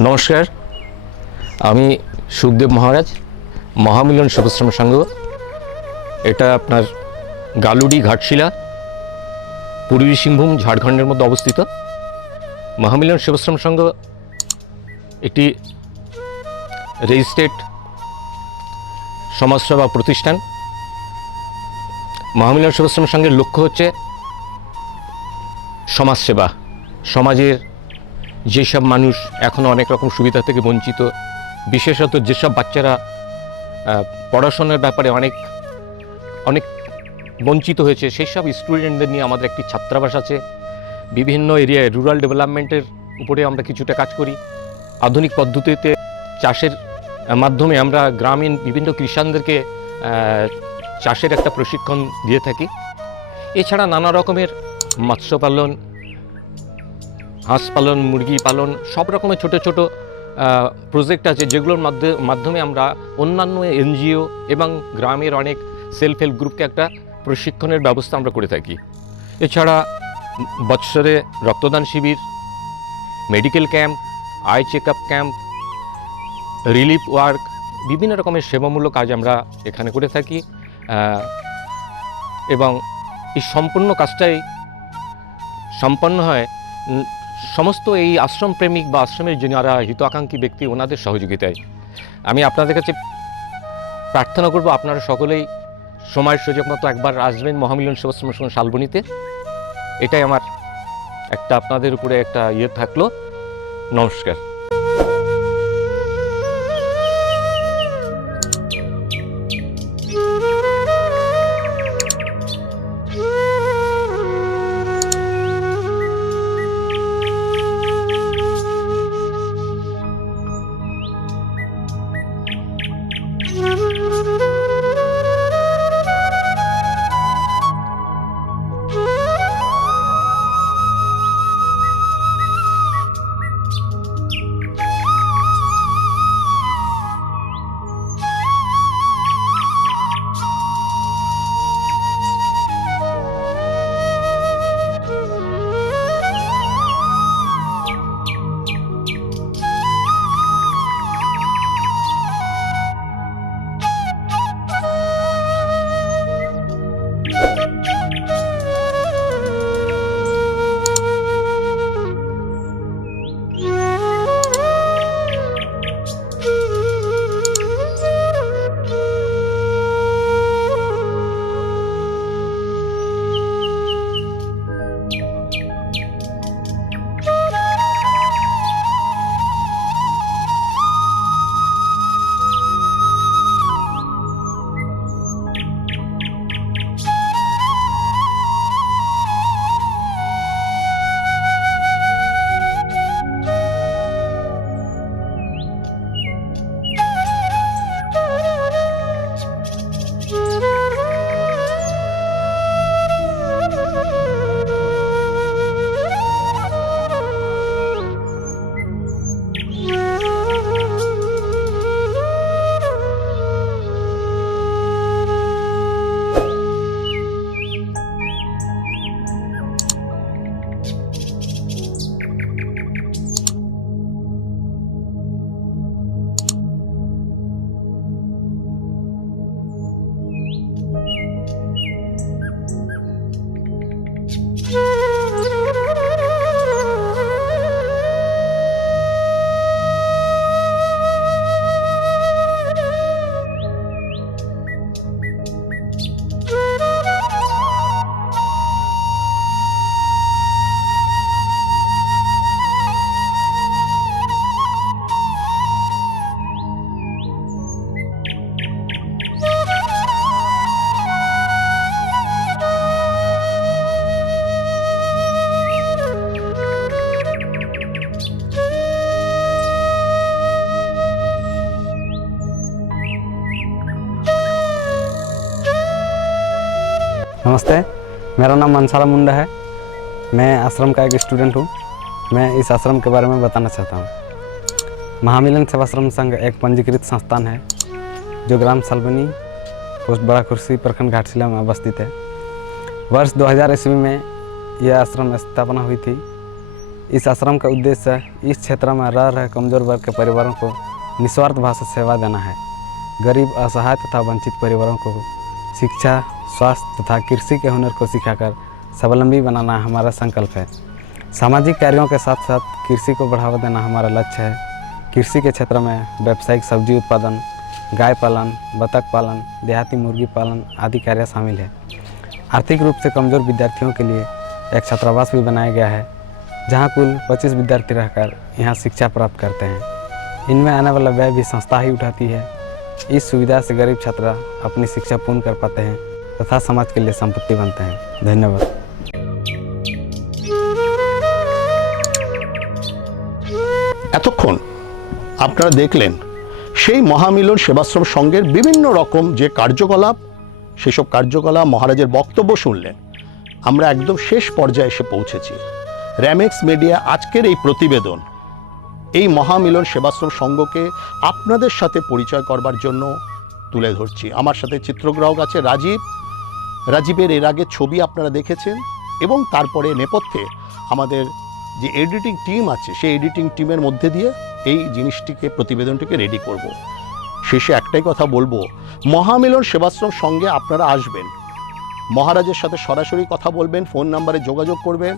নমস্কার। আমি সুখদেব মহারাজ, মহামিলন সেবাশ্রম সংঘ। এটা আপনার গালুডি ঘাটশিলা, পূর্বী সিংভূম, ঝাড়খণ্ডের মধ্যে অবস্থিত। মহামিলন সেবাশ্রম সংঘ একটি রেজিস্ট্রেড সমাজসেবা প্রতিষ্ঠান। মহামিলন সেবাশ্রম সংঘের লক্ষ্য হচ্ছে সমাজসেবা, সমাজের যেসব মানুষ এখনও অনেক রকম সুবিধা থেকে বঞ্চিত, বিশেষত যেসব বাচ্চারা পড়াশোনার ব্যাপারে অনেক অনেক বঞ্চিত হয়েছে সেই সব স্টুডেন্টদের নিয়ে আমাদের একটি ছাত্রাবাস আছে। বিভিন্ন এরিয়ায় রুরাল ডেভেলপমেন্টের উপরে আমরা কিছুটা কাজ করি। আধুনিক পদ্ধতিতে চাষের মাধ্যমে আমরা গ্রামীণ বিভিন্ন কৃষানদেরকে চাষের একটা প্রশিক্ষণ দিয়ে থাকি। এছাড়া নানা রকমের মৎস্য পালন হাঁস পালন, মুরগি পালন, সব রকমের ছোট ছোট প্রজেক্ট আছে, যেগুলোর মাধ্যে- মাধ্যমে আমরা অন্যান্য এনজিও এবং গ্রামের অনেক সেলফ হেল্প গ্রুপকে একটা প্রশিক্ষণের ব্যবস্থা আমরা করে থাকি। এছাড়া বৎসরে রক্তদান শিবির medical camp eye check up camp relief work বিভিন্ন রকমের সেবামূলক কাজ আমরা এখানে করে থাকি এবং এই সম্পূর্ণ কাজটাই সম্পন্ন হয় সমস্ত এই আশ্রম প্রেমিক বা আশ্রমের যারা হিতাকাঙ্ক্ষী ব্যক্তি, ওনাদের সহযোগিতায়। আমি আপনাদের কাছে প্রার্থনা করব, আপনারা সকলেই সময়ের সুযোগ মতো একবার আসবেন মহামিলন সেবাশ্রম সঙ্গে শালবনীতে। এটাই আমার একটা, আপনাদের উপরে একটা ইয়ে থাকল। নমস্কার। नमस्ते, मेरा नाम मनसाला मुंडा है। मैं आश्रम का एक स्टूडेंट हूँ। मैं इस आश्रम के बारे में बताना चाहता हूँ। महामिलन सेवाश्रम संघ एक पंजीकृत संस्थान है, जो ग्राम सलबनी पोस्ट बड़ा कुर्सी, प्रखंड घाटशिला में अवस्थित है। वर्ष 2000 ईस्वी में यह आश्रम स्थापना हुई थी। इस आश्रम का उद्देश्य इस क्षेत्र में रह रहे कमज़ोर वर्ग के परिवारों को निस्वार्थ से सेवा देना है। गरीब, असहाय तथा वंचित परिवारों को शिक्षा स्वास्थ्य तथा कृषि के हुनर को सिखाकर स्वावलंबी बनाना हमारा संकल्प है। सामाजिक कार्यों के साथ साथ कृषि को बढ़ावा देना हमारा लक्ष्य है। कृषि के क्षेत्र में व्यावसायिक सब्ज़ी उत्पादन, गाय पालन, बतख पालन, देहाती मुर्गी पालन आदि कार्य शामिल है। आर्थिक रूप से कमज़ोर विद्यार्थियों के लिए एक छात्रावास भी बनाया गया है, जहाँ कुल 25 विद्यार्थी रहकर यहाँ शिक्षा प्राप्त करते हैं। इनमें आने वाला व्यय भी संस्था ही उठाती है। इस सुविधा से गरीब छात्र अपनी शिक्षा पूर्ण कर पाते हैं। तथा समाज के लिए संपत्ति बनते हैं धन्यवाद এতক্ষণ আপনারা দেখলেন সেই মহামিলন সেবাশ্রম সংঘের বিভিন্ন রকম যে কার্যকলাপ সেসব কার্যকলাপ মহারাজের বক্তব্য শুনলেন আমরা একদম শেষ পর্যায়ে এসে পৌঁছেছি র্যামেক্স মিডিয়া আজকের এই প্রতিবেদন এই মহামিলন সেবাশ্রম সংঘকে আপনাদের সাথে পরিচয় করবার জন্য তুলে ধরছি আমার সাথে চিত্রগ্রাহক আছে রাজীব রাজীবের এর আগে ছবি আপনারা দেখেছেন এবং তারপরে নেপথ্যে আমাদের যে এডিটিং টিম আছে, সেই এডিটিং টিমের মধ্যে দিয়ে এই জিনিসটিকে, প্রতিবেদনটিকে রেডি করব। শেষে একটাই কথা বলব, মহামিলন সেবাশ্রম সঙ্গে আপনারা আসবেন। মহারাজের সাথে সরাসরি কথা বলবেন ফোন নাম্বারে যোগাযোগ করবেন।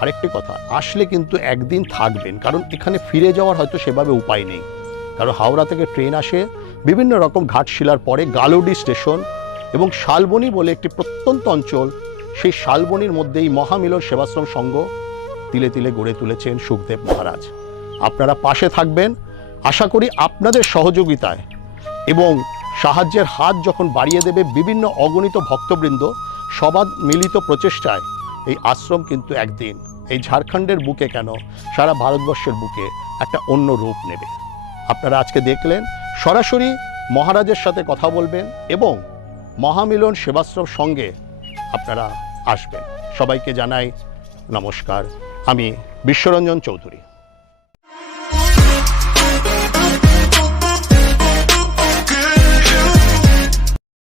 আরেকটি কথা, আসলে কিন্তু একদিন থাকবেন, কারণ এখানে ফিরে যাওয়ার হয়তো সেভাবে উপায় নেই। কারণ হাওড়া থেকে ট্রেন আসে, বিভিন্ন রকম ঘাটশিলার পরে গালোডি স্টেশন এবং শালবনী বলে একটি প্রত্যন্ত অঞ্চল, সেই শালবনির মধ্যেই মহামিলন সেবাশ্রম সংঘ তিলে তিলে গড়ে তুলেছেন সুখদেব মহারাজ। আপনারা পাশে থাকবেন। আশা করি আপনাদের সহযোগিতায় এবং সাহায্যের হাত যখন বাড়িয়ে দেবে বিভিন্ন অগণিত ভক্তবৃন্দ সবার মিলিত প্রচেষ্টায় এই আশ্রম কিন্তু একদিন, এই ঝাড়খণ্ডের বুকে কেন, সারা ভারতবর্ষের বুকে একটা অন্য রূপ নেবে। আপনারা আজকে দেখলেন, সরাসরি মহারাজের সাথে কথা বলবেন এবং মহামিলন সেবাশ্রম সঙ্গে আপনারা আসবেন। সবাইকে জানাই নমস্কার। আমি বিশ্বরঞ্জন চৌধুরী।